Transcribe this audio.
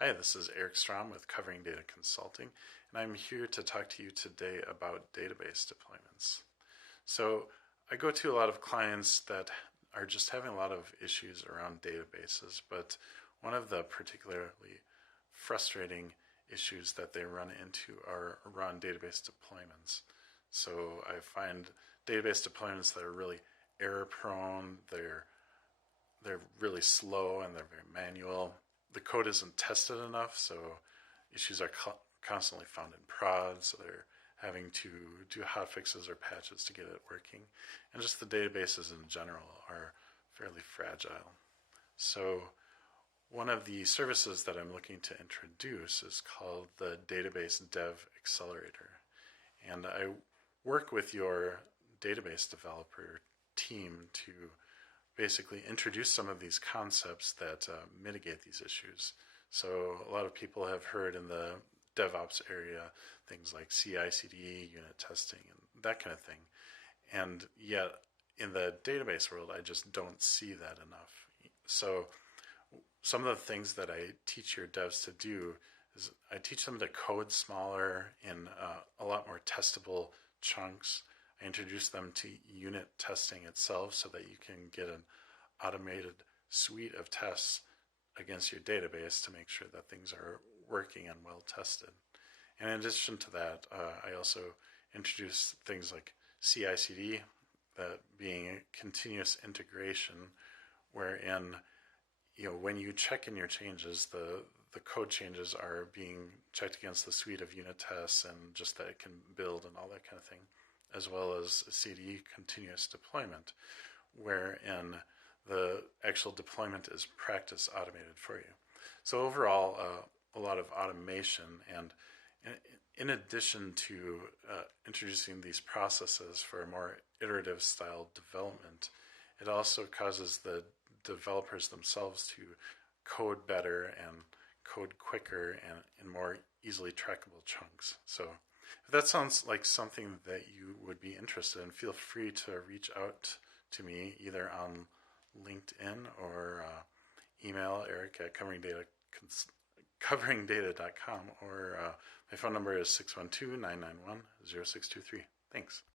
Hi, this is Eric Strom with Covering Data Consulting, and I'm here to talk to you today about database deployments. So, I go to a lot of clients that are just having a lot of issues around databases, but one of the particularly frustrating issues that they run into are around database deployments. So, I find database deployments that are really error prone, they're really slow and they're very manual. The code isn't tested enough, so issues are constantly found in prod, so they're having to do hotfixes or patches to get it working. And just the databases in general are fairly fragile. So one of the services that I'm looking to introduce is called the Database Dev Accelerator. And I work with your database developer team to basically introduce some of these concepts that mitigate these issues. So a lot of people have heard in the DevOps area things like CI/CD, unit testing, and that kind of thing. And yet in the database world, I just don't see that enough. So some of the things that I teach your devs to do is I teach them to code smaller in a lot more testable chunks. I introduce them to unit testing itself so that you can get an automated suite of tests against your database to make sure that things are working and well tested. And in addition to that, I also introduce things like CI/CD, that being a continuous integration, wherein when you check in your changes, the code changes are being checked against the suite of unit tests and just that it can build and all that kind of thing, as well as CD continuous deployment, wherein the actual deployment is practice automated for you. So overall, a lot of automation, and in addition to introducing these processes for a more iterative style development, it also causes the developers themselves to code better and code quicker and in more easily trackable chunks. So if that sounds like something that you would be interested in, feel free to reach out to me either on LinkedIn or email Eric at coveringdata.com, or my phone number is 612-991-0623. Thanks.